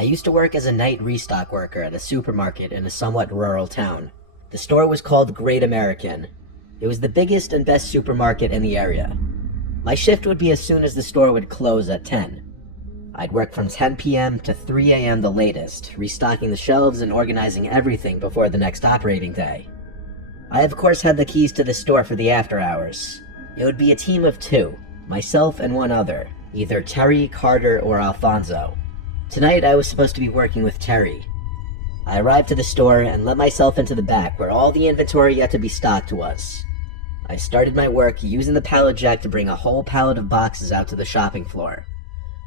I used to work as a night restock worker at a supermarket in a somewhat rural town. The store was called Great American. It was the biggest and best supermarket in the area. My shift would be as soon as the store would close at 10. I'd work from 10 p.m. to 3 a.m. the latest, restocking the shelves and organizing everything before the next operating day. I of course had the keys to the store for the after hours. It would be a team of 2, myself and one other, either Terry, Carter, or Alfonso. Tonight I was supposed to be working with Terry. I arrived to the store and let myself into the back where all the inventory yet to be stocked was. I started my work using the pallet jack to bring a whole pallet of boxes out to the shopping floor.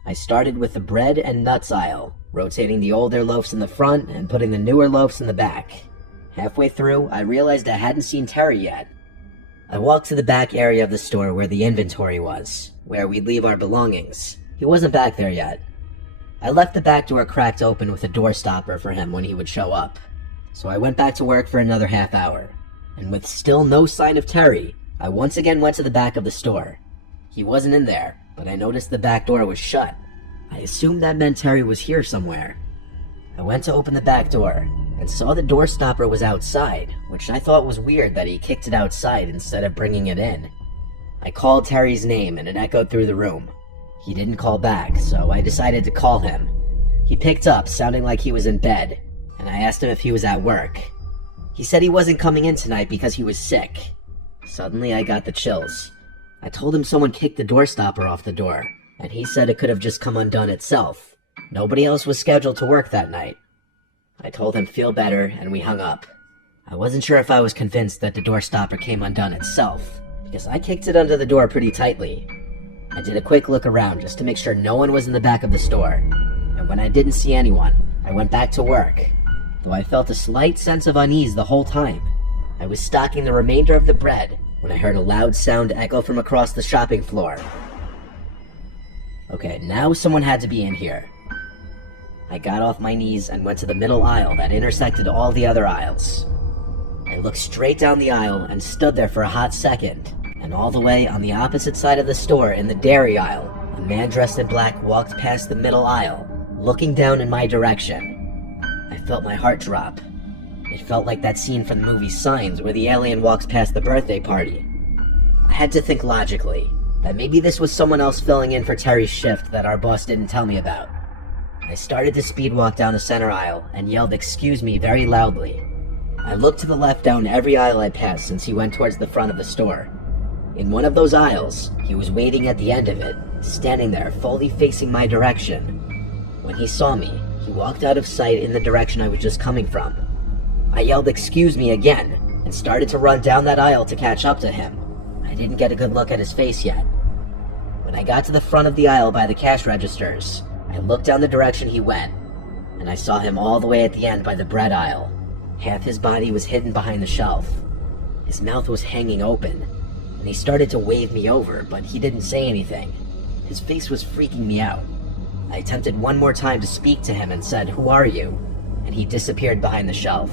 I started with the bread and nuts aisle, rotating the older loaves in the front and putting the newer loaves in the back. Halfway through, I realized I hadn't seen Terry yet. I walked to the back area of the store where the inventory was, where we'd leave our belongings. He wasn't back there yet. I left the back door cracked open with a door stopper for him when he would show up. So I went back to work for another half hour. And with still no sign of Terry, I once again went to the back of the store. He wasn't in there, but I noticed the back door was shut. I assumed that meant Terry was here somewhere. I went to open the back door, and saw the door stopper was outside, which I thought was weird that he kicked it outside instead of bringing it in. I called Terry's name and it echoed through the room. He didn't call back, so I decided to call him. He picked up, sounding like he was in bed, and I asked him if he was at work. He said he wasn't coming in tonight because he was sick. Suddenly I got the chills. I told him someone kicked the door stopper off the door, and he said it could have just come undone itself. Nobody else was scheduled to work that night. I told him feel better, and we hung up. I wasn't sure if I was convinced that the door stopper came undone itself, because I kicked it under the door pretty tightly. I did a quick look around just to make sure no one was in the back of the store, and when I didn't see anyone, I went back to work, though I felt a slight sense of unease the whole time. I was stocking the remainder of the bread when I heard a loud sound echo from across the shopping floor. Okay, now someone had to be in here. I got off my knees and went to the middle aisle that intersected all the other aisles. I looked straight down the aisle and stood there for a hot second, and all the way on the opposite side of the store in the dairy aisle, a man dressed in black walked past the middle aisle, looking down in my direction. I felt my heart drop. It felt like that scene from the movie Signs where the alien walks past the birthday party. I had to think logically, that maybe this was someone else filling in for Terry's shift that our boss didn't tell me about. I started to speed walk down the center aisle and yelled "excuse me" very loudly. I looked to the left down every aisle I passed since he went towards the front of the store. In one of those aisles, he was waiting at the end of it, standing there fully facing my direction. When he saw me, he walked out of sight in the direction I was just coming from. I yelled "excuse me" again, and started to run down that aisle to catch up to him. I didn't get a good look at his face yet. When I got to the front of the aisle by the cash registers, I looked down the direction he went, and I saw him all the way at the end by the bread aisle. Half his body was hidden behind the shelf. His mouth was hanging open, and he started to wave me over, but he didn't say anything. His face was freaking me out. I attempted one more time to speak to him and said, "Who are you?" And he disappeared behind the shelf.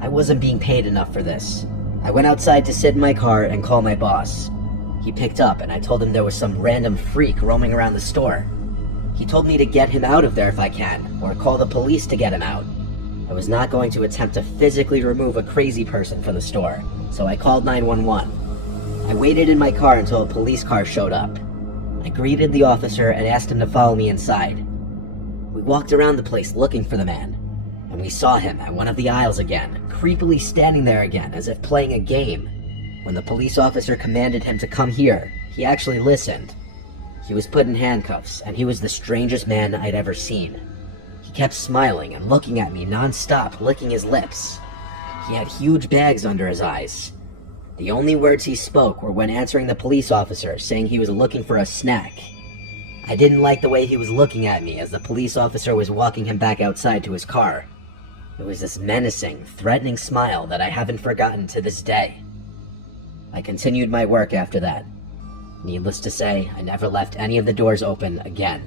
I wasn't being paid enough for this. I went outside to sit in my car and call my boss. He picked up and I told him there was some random freak roaming around the store. He told me to get him out of there if I can, or call the police to get him out. I was not going to attempt to physically remove a crazy person from the store, so I called 911. I waited in my car until a police car showed up. I greeted the officer and asked him to follow me inside. We walked around the place looking for the man, and we saw him at one of the aisles again, creepily standing there again as if playing a game. When the police officer commanded him to come here, he actually listened. He was put in handcuffs, and he was the strangest man I'd ever seen. He kept smiling and looking at me non-stop, licking his lips. He had huge bags under his eyes. The only words he spoke were when answering the police officer, saying he was looking for a snack. I didn't like the way he was looking at me as the police officer was walking him back outside to his car. It was this menacing, threatening smile that I haven't forgotten to this day. I continued my work after that. Needless to say, I never left any of the doors open again.